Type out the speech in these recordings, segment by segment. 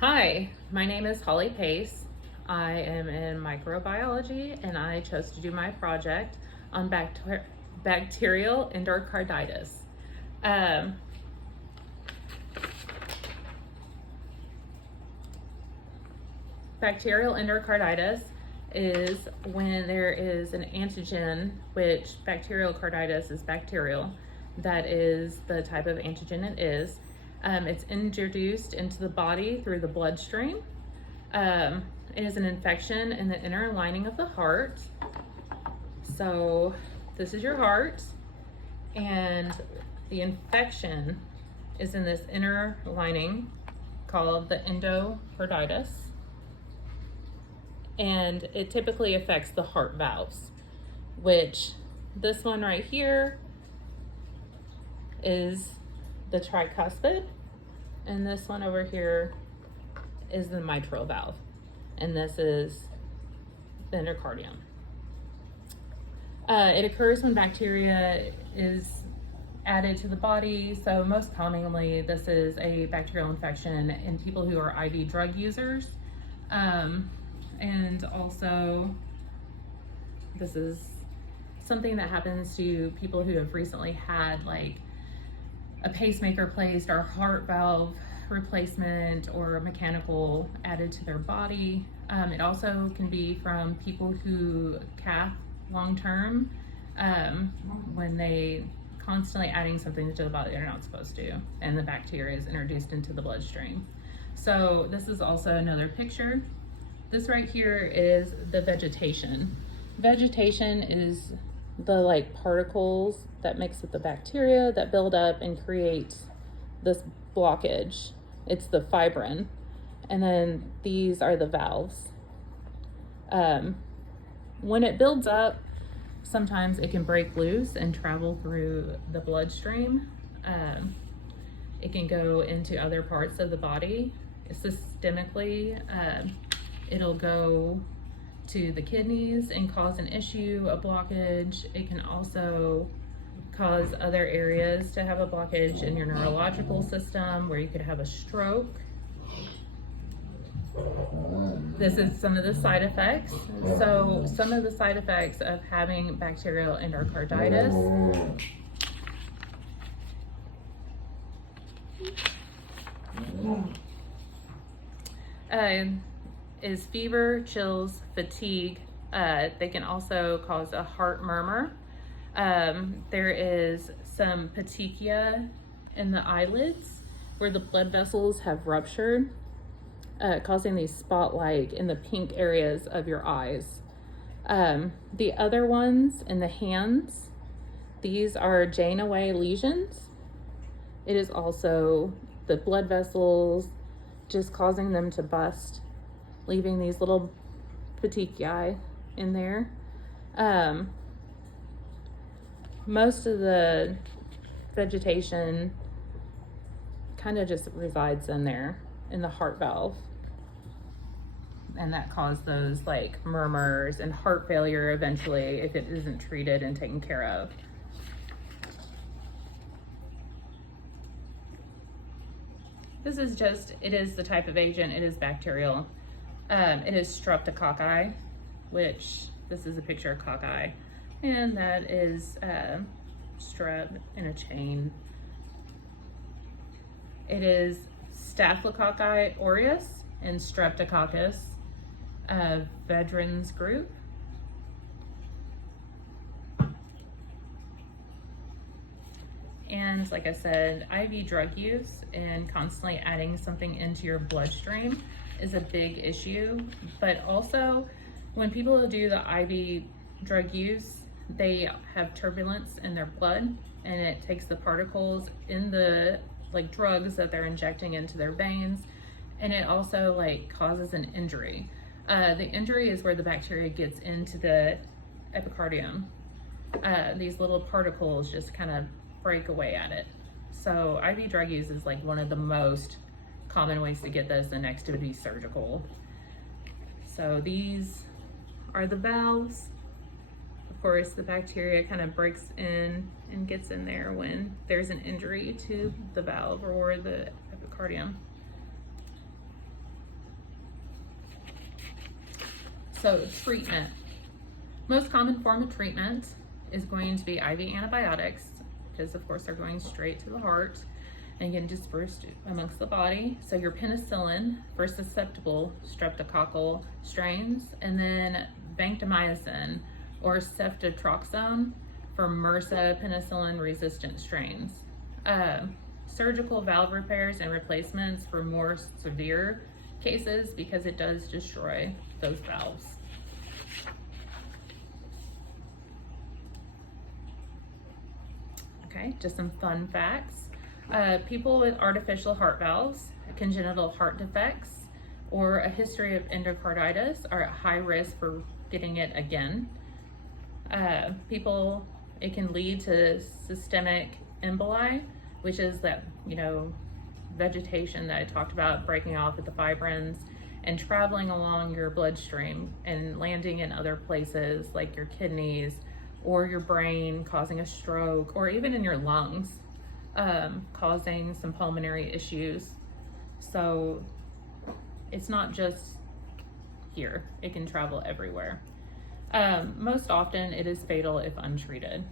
Hi, my name is Holly Pace. I am in microbiology and I chose to do my project on bacterial endocarditis. Um, Bacterial endocarditis is when there is an antigen, which bacterial carditis is bacterial. That is the type of antigen it is. It's introduced into the body through the bloodstream. It is an infection in the inner lining of the heart. So this is your heart, and the infection is in this inner lining called the endocarditis. And it typically affects the heart valves, which this one right here is the tricuspid, and this one over here is the mitral valve, and this is the endocardium. It occurs when bacteria is added to the body. So most commonly, this is a bacterial infection in people who are IV drug users. And also, this is something that happens to people who have recently had like a pacemaker placed or heart valve replacement or a mechanical added to their body. It also can be from people who calf long-term when they constantly adding something to the body they're not supposed to, and the bacteria is introduced into the bloodstream. So this is also another picture. This right here is the vegetation. Vegetation is the like particles that mix with the bacteria that build up and create this blockage. It's the fibrin. And then these are the valves. When it builds up, sometimes it can break loose and travel through the bloodstream. It can go into other parts of the body. Systemically, it'll go to the kidneys and cause an issue, a blockage. It can also cause other areas to have a blockage in your neurological system where you could have a stroke. This is some of the side effects. So some of the side effects of having bacterial endocarditis is fever, chills, fatigue. They can also cause a heart murmur. There is some petechia in the eyelids where the blood vessels have ruptured, causing these spot-like in the pink areas of your eyes. The other ones in the hands, these are Janeway lesions. It is also the blood vessels just causing them to bust, leaving these little petechiae in there. Most of the vegetation kind of just resides in there, in the heart valve. And that caused those like murmurs and heart failure eventually if it isn't treated and taken care of. This is just, it is the type of agent, it is bacterial. It is streptococci, which this is a picture of cocci, and that is strep in a chain. It is Staphylococci aureus and Streptococcus vagans group. And like I said, IV drug use and constantly adding something into your bloodstream is a big issue. But also when people do the IV drug use, they have turbulence in their blood, and it takes the particles in the like drugs that they're injecting into their veins, and it also like causes an injury. The injury is where the bacteria gets into the epicardium. These little particles just kind of break away at it. So IV drug use is like one of the most common ways to get this. The next would be surgical. So these are the valves. Of course, the bacteria kind of breaks in and gets in there when there's an injury to the valve or the epicardium. So treatment. Most common form of treatment is going to be IV antibiotics, because of course they're going straight to the heart and getting dispersed amongst the body. So your penicillin for susceptible streptococcal strains, and then vancomycin or ceftriaxone for MRSA penicillin resistant strains. Surgical valve repairs and replacements for more severe cases, because it does destroy those valves. Okay, just some fun facts. People with artificial heart valves, congenital heart defects, or a history of endocarditis are at high risk for getting it again. It can lead to systemic emboli, which is that, vegetation that I talked about breaking off at the fibrins and traveling along your bloodstream and landing in other places like your kidneys or your brain, causing a stroke, or even in your lungs, causing some pulmonary issues. So it's not just here, it can travel everywhere. Most often it is fatal if untreated.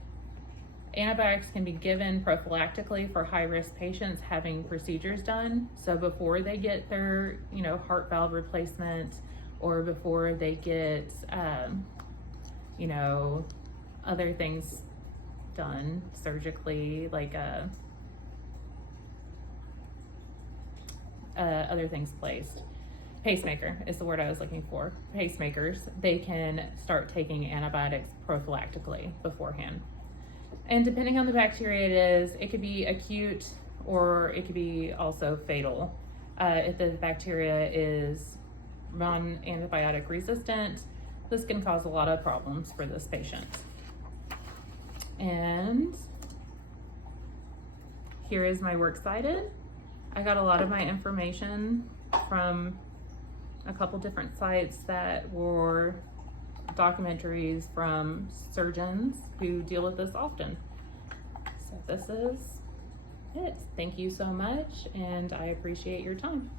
Antibiotics can be given prophylactically for high-risk patients having procedures done. So before they get their, heart valve replacement, or before they get, other things done surgically, like other things placed. Pacemaker is the word I was looking for. Pacemakers, they can start taking antibiotics prophylactically beforehand. And depending on the bacteria it is, it could be acute or it could be also fatal. If the bacteria is non-antibiotic resistant, this can cause a lot of problems for this patient. And here is my works cited. I got a lot of my information from a couple different sites that were documentaries from surgeons who deal with this often. So this is it. Thank you so much, and I appreciate your time.